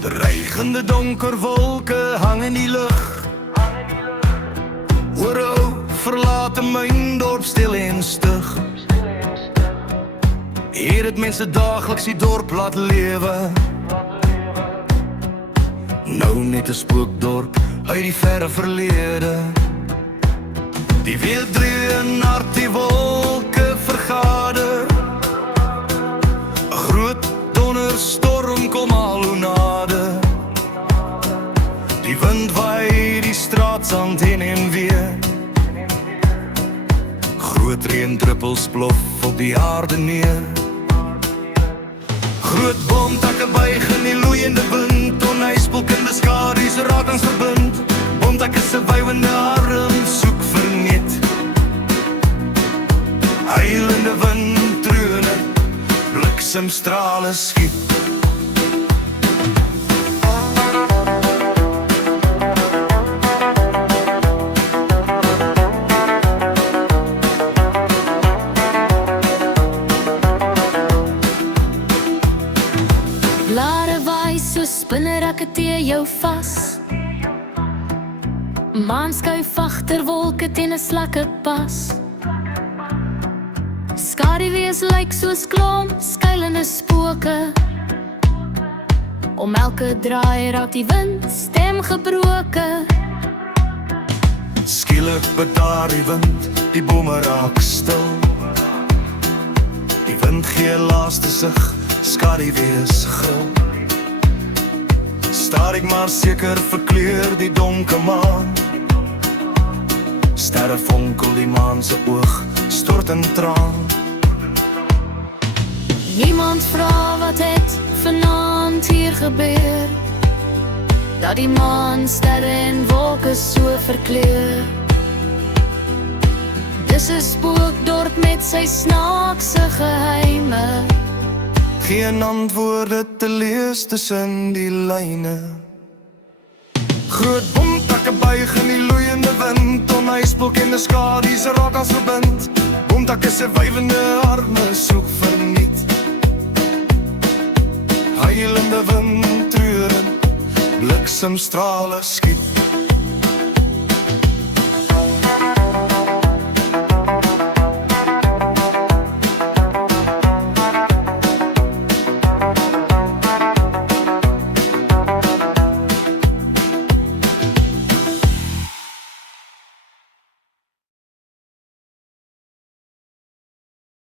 Dreigende donker wolke hang in die lug. Hoor ou, verlate myn dorp stil en stug. Hier het mense daagliks die dorp laat lewe. Nou net 'n spookdorp uit die verre verlede. Die weerdreën hart die wolke vergader. 'n Groot donderstorm kom al hoe nader. Die wind waai die straatsand heen en weer. Groot reendruppels plof op die aarde neer. Groot boomtakke buig in die loeiende wind. Onhuispelkinde skadu's raak ons verbind. Boomtakke se wywende arm soek verniet. Huilende windtrone, bliksemstrale skiet. Blare waai so spinnerakke teë jou vas. Maan skuif agter wolke teen 'n slakke pas. Skaduwees lyk soos klomp skuilende spooke. Om elke draai raak die wind stem gebroke. Skielik bedaar die wind, die bome raak stil. Die wind gee laaste sig, skaduwees gil. Stadig maar seker verkleur die donker maan. Sterre vonkel die maan se oog, stort in traan. Niemand vra wat het vanaand hier gebeur, dat die maan sterre en wolke so verkleur. Dis 'n spookdorp met sy snaakse geheime. Geen antwoorde te lees tussen die lyne. Groot boomtakke buig in die loeiende wind. Onhuispelkinde skadu's raak ons verbind. Boomtakke se wywende arme soek verniet. Huilende windtrone, bliksemstrale skiet.